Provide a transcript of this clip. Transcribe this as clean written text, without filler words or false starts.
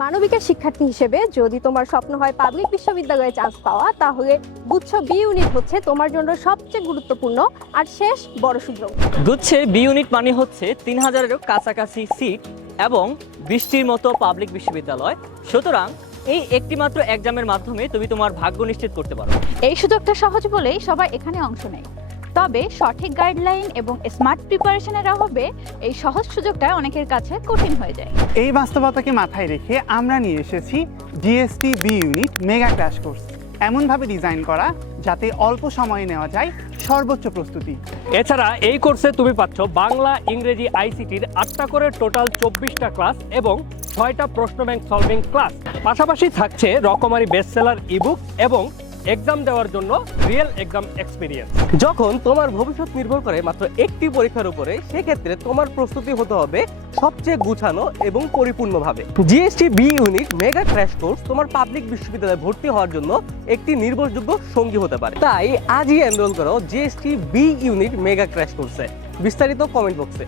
মানবিকের শিক্ষার্থী হিসেবে যদি তোমার স্বপ্ন হয় পাবলিক বিশ্ববিদ্যালয়ে চান্স পাওয়া, তাহলে গুচ্ছ বি ইউনিট হচ্ছে তোমার জন্য সবচেয়ে গুরুত্বপূর্ণ আর শেষ বড় সুযোগ। গুচ্ছে বি ইউনিট মানে হচ্ছে 3000-এরও কাছাকাছি সিট এবং 20টির মতো পাবলিক বিশ্ববিদ্যালয়। সুতরাং এই একটি মাত্র এক্সামের মাধ্যমে তুমি তোমার ভাগ্য নিশ্চিত করতে পারো। এই সুযোগটা সহজ বলেই সবাই এখানে অংশ নেয়। তবে সঠিক গাইডলাইন এবং স্মার্ট প্রিপারেশনের অভাবে এই সহজ সুযোগটা অনেকের কাছে কঠিন হয়ে যায়। এই বাস্তবতাকে মাথায় রেখে আমরা নিয়ে এসেছি GST B unit mega crash course, এমনভাবে ডিজাইন করা যাতে অল্প সময়ে নেওয়া যায় সর্বোচ্চ প্রস্তুতি। এছাড়া এই কোর্সে তুমি পাচ্ছ বাংলা, ইংরেজি, আইসিটির 8টা করে টোটাল 24টা ক্লাস এবং 6টা প্রশ্ন ব্যাংক সলভিং ক্লাস। পাশাপাশি থাকছে রকমারি বেস্টসেলার ইবুক এবং এক্সাম দেওয়ার জন্য রিয়েল এক্সাম এক্সপিরিয়েন্স। যখন তোমার ভবিষ্যৎ নির্ভর করে মাত্র একটি পরীক্ষার উপরে, সেক্ষেত্রে তোমার প্রস্তুতি হতে হবে সবচেয়ে গুছানো এবং পরিপূর্ণভাবে। GST B unit mega crash course তোমার পাবলিক বিশ্ববিদ্যালয়ে ভর্তি হওয়ার জন্য একটি নির্ভরযোগ্য সঙ্গী হতে পারে। তাই আজই এনরোল করো GST B unit mega crash কোর্সে। বিস্তারিত কমেন্ট বক্সে।